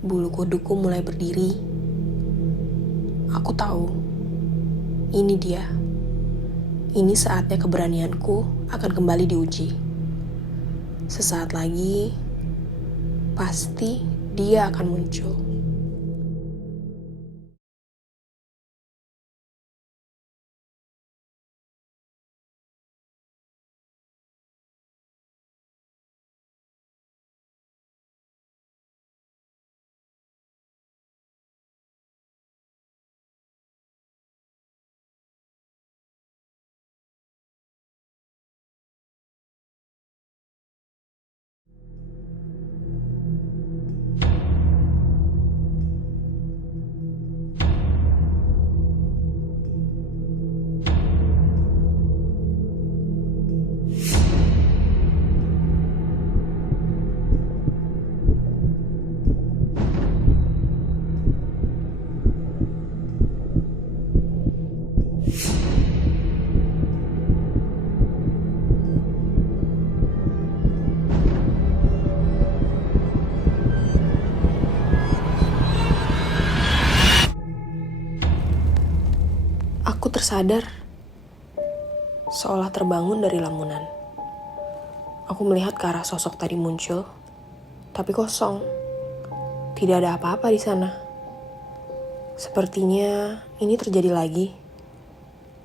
Bulu kuduku mulai berdiri. Aku tahu, ini dia. Ini saatnya keberanianku akan kembali diuji. Sesaat lagi, pasti dia akan muncul. Aku tersadar, seolah terbangun dari lamunan. Aku melihat ke arah sosok tadi muncul, tapi kosong. Tidak ada apa-apa di sana. Sepertinya ini terjadi lagi.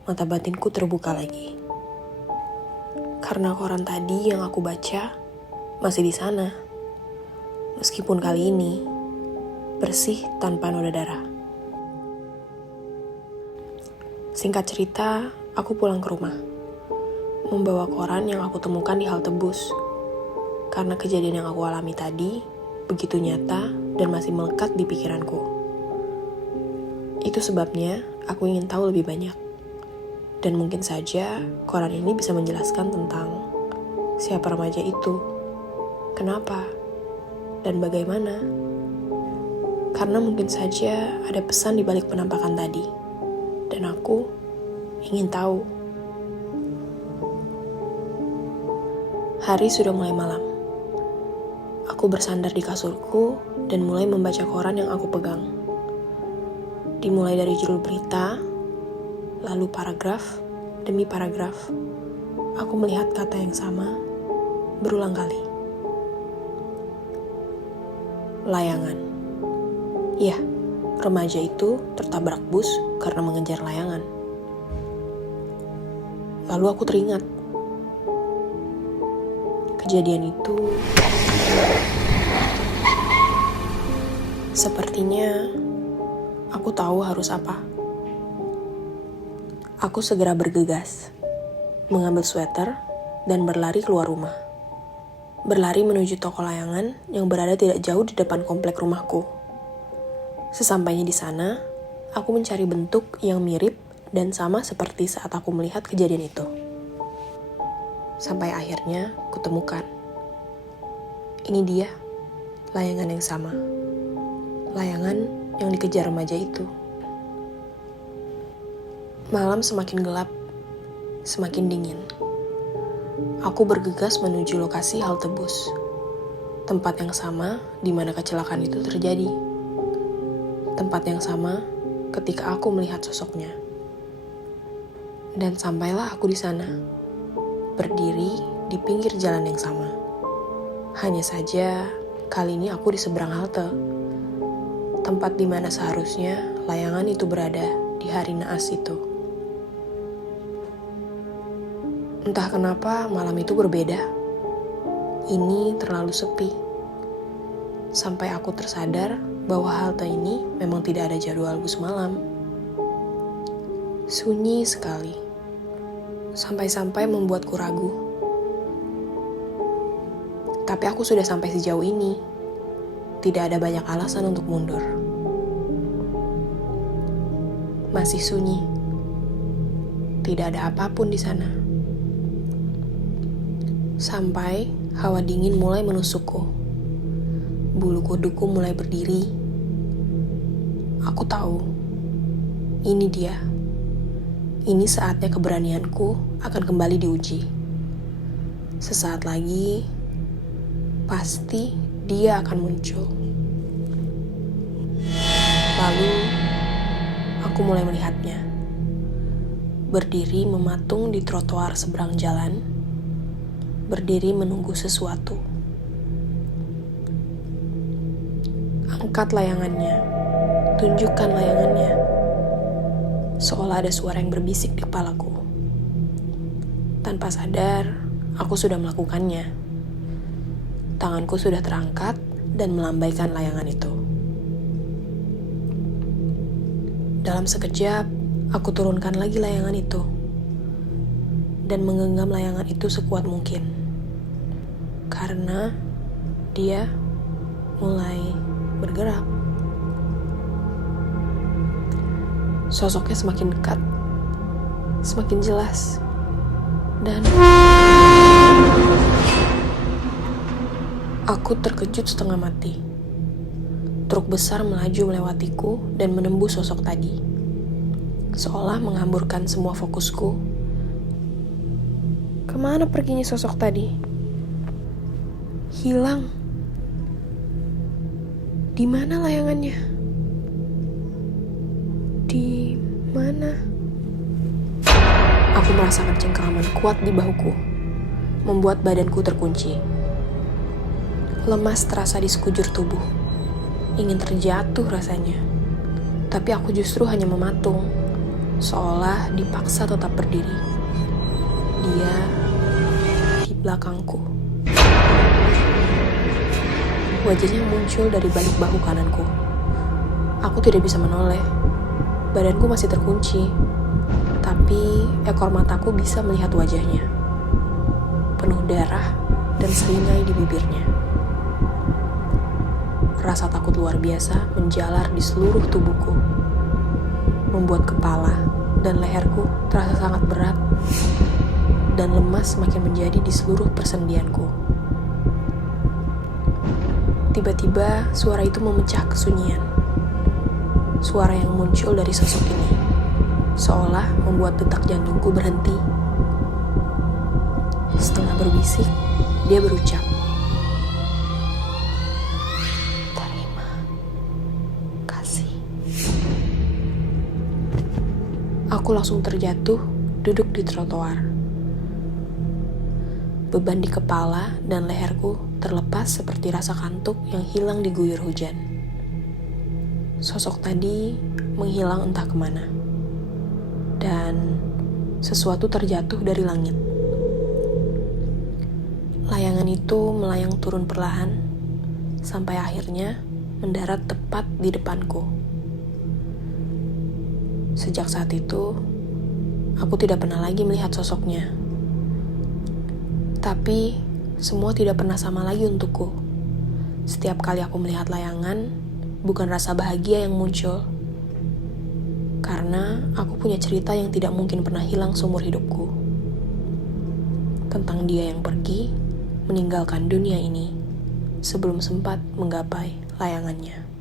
Mata batinku terbuka lagi. Karena koran tadi yang aku baca masih di sana. Meskipun kali ini bersih tanpa noda darah. Singkat cerita, aku pulang ke rumah, membawa koran yang aku temukan di halte bus. Karena kejadian yang aku alami tadi begitu nyata dan masih melekat di pikiranku. Itu sebabnya aku ingin tahu lebih banyak. Dan mungkin saja koran ini bisa menjelaskan tentang siapa remaja itu, kenapa, dan bagaimana. Karena mungkin saja ada pesan di balik penampakan tadi. Dan aku ingin tahu. Hari sudah mulai malam. Aku bersandar di kasurku dan mulai membaca koran yang aku pegang. Dimulai dari judul berita, lalu paragraf demi paragraf. Aku melihat kata yang sama berulang kali. Layangan. Ya, remaja itu tertabrak bus karena mengejar layangan. Lalu aku teringat. Kejadian itu sepertinya aku tahu harus apa. Aku segera bergegas, mengambil sweater dan berlari keluar rumah. Berlari menuju toko layangan yang berada tidak jauh di depan komplek rumahku. Sesampainya di sana, aku mencari bentuk yang mirip dan sama seperti saat aku melihat kejadian itu. Sampai akhirnya kutemukan. Ini dia, layangan yang sama. Layangan yang dikejar remaja itu. Malam semakin gelap, semakin dingin. Aku bergegas menuju lokasi halte bus. Tempat yang sama di mana kecelakaan itu terjadi. Tempat yang sama ketika aku melihat sosoknya. Dan sampailah aku di sana, berdiri di pinggir jalan yang sama. Hanya saja, kali ini aku di seberang halte. Tempat di mana seharusnya layangan itu berada di hari naas itu. Entah kenapa malam itu berbeda. Ini terlalu sepi. Sampai aku tersadar bahwa halte ini memang tidak ada jadwal bus malam. Sunyi sekali. Sampai-sampai membuatku ragu. Tapi aku sudah sampai sejauh ini. Tidak ada banyak alasan untuk mundur. Masih sunyi. Tidak ada apapun di sana. Sampai hawa dingin mulai menusukku. Bulu kuduku mulai berdiri. Aku tahu. Ini dia. Ini saatnya keberanianku akan kembali diuji. Sesaat lagi, pasti dia akan muncul. Lalu, aku mulai melihatnya. Berdiri mematung di trotoar seberang jalan, berdiri menunggu sesuatu. Angkat layangannya, tunjukkan layangannya. Seolah ada suara yang berbisik di kepalaku. Tanpa sadar, aku sudah melakukannya. Tanganku sudah terangkat dan melambaikan layangan itu. Dalam sekejap, aku turunkan lagi layangan itu dan menggenggam layangan itu sekuat mungkin. Karena dia mulai bergerak. Sosoknya semakin dekat, semakin jelas, dan aku terkejut setengah mati. Truk besar melaju melewatiku dan menembus sosok tadi, seolah menghamburkan semua fokusku. Kemana perginya sosok tadi? Hilang. Di mana layangannya? Di mana? Aku merasakan cengkraman kuat di bahuku, membuat badanku terkunci. Lemas terasa di sekujur tubuh. Ingin terjatuh rasanya. Tapi aku justru hanya mematung, seolah dipaksa tetap berdiri. Dia di belakangku. Wajahnya muncul dari balik bahu kananku. Aku tidak bisa menoleh. Badanku masih terkunci. Tapi ekor mataku bisa melihat wajahnya. Penuh darah dan seringai di bibirnya. Rasa takut luar biasa menjalar di seluruh tubuhku, membuat kepala dan leherku terasa sangat berat, dan lemas semakin menjadi di seluruh persendianku. Tiba-tiba suara itu memecah kesunyian. Suara yang muncul dari sosok ini, seolah membuat detak jantungku berhenti. Setengah berbisik, dia berucap, aku langsung terjatuh, duduk di trotoar. Beban di kepala dan leherku terlepas seperti rasa kantuk yang hilang diguyur hujan. Sosok tadi menghilang entah kemana. Dan sesuatu terjatuh dari langit. Layangan itu melayang turun perlahan, sampai akhirnya mendarat tepat di depanku. Sejak saat itu, aku tidak pernah lagi melihat sosoknya. Tapi, semua tidak pernah sama lagi untukku. Setiap kali aku melihat layangan, bukan rasa bahagia yang muncul. Karena aku punya cerita yang tidak mungkin pernah hilang seumur hidupku. Tentang dia yang pergi, meninggalkan dunia ini, sebelum sempat menggapai layangannya.